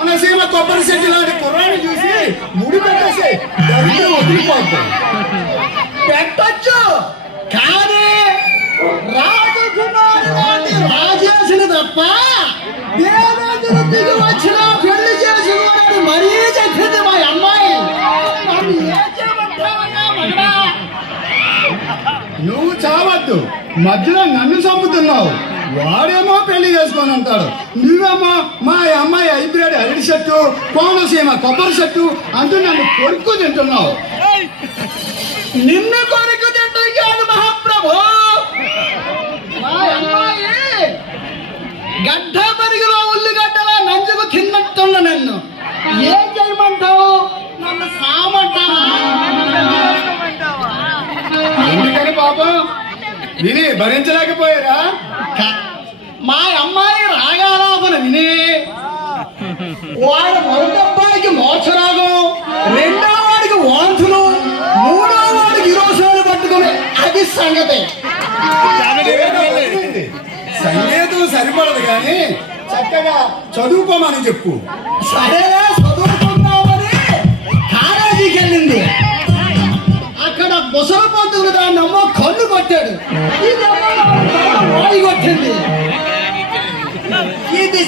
మనసీమ కొబ్బరి చెట్టు లాంటి కుర్రాన్ని చూసి ముడి పెట్టేసి దరిద్రం వదిలిపోద్ది. పెట్టచ్చు కానీ రాజకుమారి రాజేసిన తప్ప దేవేంద్రుడు దిగి వచ్చిన పెళ్లి చేసుకోవాలని మరీ చెప్పింది మా అమ్మాయి. నువ్వు చావద్దు, మధ్యలో నన్ను చంపుతున్నావు. వాడేమో పెళ్లి చేసుకొని ఉంటాడు, నువ్వేమో మా అమ్మాయి హైబ్రిడ్ అరటి చెట్టు కోనసీమ కొబ్బరి చెట్టు అంటూ నన్ను కొరుకు తింటున్నావు. నిన్ను కొరకు తింటాను మహాప్రభు. మా అమ్మాయి గడ్డ పరిగిలో ఉల్లిగడ్డలా నంజుకు తిన్నట్టున్న నన్ను ఏం చేయమంటావు? నన్ను సామంటావా? ఎందుకని పాపం విని భరించలేకపోయారా? మా అమ్మాయి రాగారాపన విని వాడు మొదటబ్బాయికి మోసరాగం, రెండో వాడికి వాంతులు, మూడో వాడికి ఇరోసాలు పట్టుకుని అది సంగతి. సంగీతం సరిపడదు కానీ చక్కగా చదువుకోమని చెప్పు. సరేనా చదువుకుందామని కాలేజీకి వెళ్ళింది. అక్కడ ముసలి పంతులు దాన్నమ్మో కన్ను కొట్టాడు, ఇది కొట్టింది. ఇది